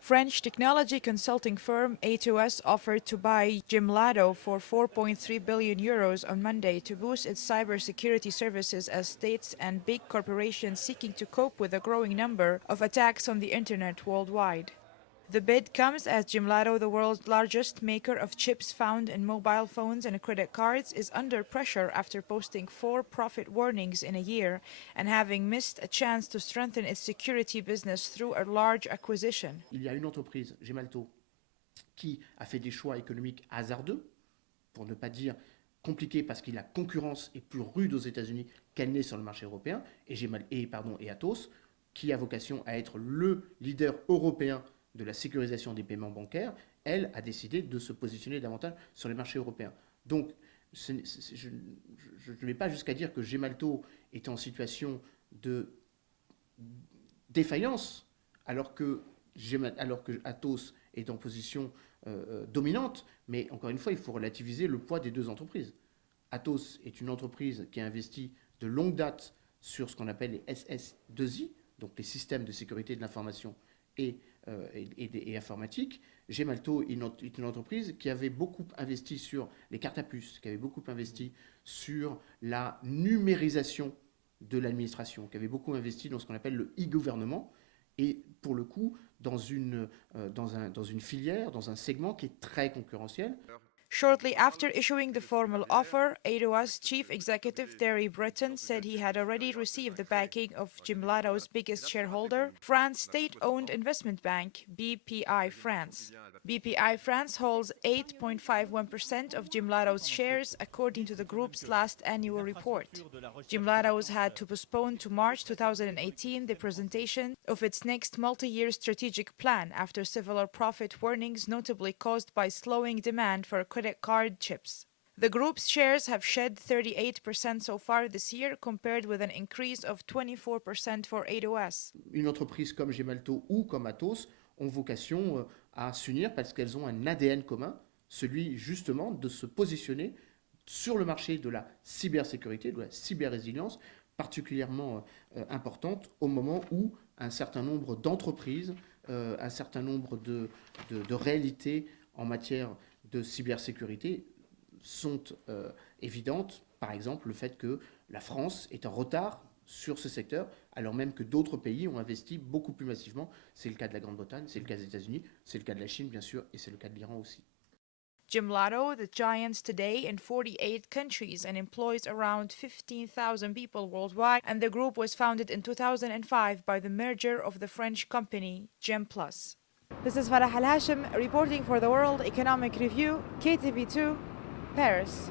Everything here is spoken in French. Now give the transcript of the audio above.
French technology consulting firm A2S offered to buy Gimlado for 4.3 billion euros on Monday to boost its cybersecurity services as states and big corporations seeking to cope with a growing number of attacks on the internet worldwide. The bid comes as Gimlado, the world's largest maker of chips found in mobile phones and credit cards, is under pressure after posting 4 profit warnings in a year and having missed a chance to strengthen its security business through a large acquisition. Il y a une entreprise, Gemalto, qui a fait des choix économiques hasardeux, pour ne pas dire compliqués, parce que la concurrence est plus rude aux États-Unis qu'elle n'est sur le marché européen, et Atos, qui a vocation à être le leader européen de la sécurisation des paiements bancaires, elle a décidé de se positionner davantage sur les marchés européens. Donc, je ne vais pas jusqu'à dire que Gemalto est en situation de défaillance, alors que Atos est en position dominante, mais encore une fois, il faut relativiser le poids des deux entreprises. Atos est une entreprise qui a investi de longue date sur ce qu'on appelle les SS2I, donc les systèmes de sécurité de l'information et informatique. Gemalto est une entreprise qui avait beaucoup investi sur les cartes à puce, qui avait beaucoup investi sur la numérisation de l'administration, qui avait beaucoup investi dans ce qu'on appelle le e-gouvernement, et pour le coup, dans une filière, dans un segment qui est très concurrentiel. Shortly after issuing the formal offer, A2S chief executive Thierry Breton said he had already received the backing of Gimlado's biggest shareholder, France state-owned investment bank BPI France. BPI France holds 8.51% of Gimlado's shares, according to the group's last annual report. Gimlado's had to postpone to March 2018 the presentation of its next multi-year strategic plan after several profit warnings, notably caused by slowing demand for credit card chips. The group's shares have shed 38% so far this year, compared with an increase of 24% for A2S. Une entreprise comme Gemalto ou comme Atos ont vocation à s'unir parce qu'elles ont un ADN commun, celui justement de se positionner sur le marché de la cybersécurité, de la cyberrésilience, particulièrement importante au moment où un certain nombre d'entreprises, un certain nombre de réalités en matière de cybersécurité sont évidentes. Par exemple, le fait que la France est en retard sur ce secteur, alors même que d'autres pays ont investi beaucoup plus massivement. C'est le cas de la Grande-Bretagne, c'est le cas des États-Unis, c'est le cas de la Chine, bien sûr, et c'est le cas de l'Iran aussi. Gimlado, the giant's today in 48 countries and employs around 15,000 people worldwide, and the group was founded in 2005 by the merger of the French company Gemplus. This is Farah Al Hashim reporting for the World Economic Review, KTV2, Paris.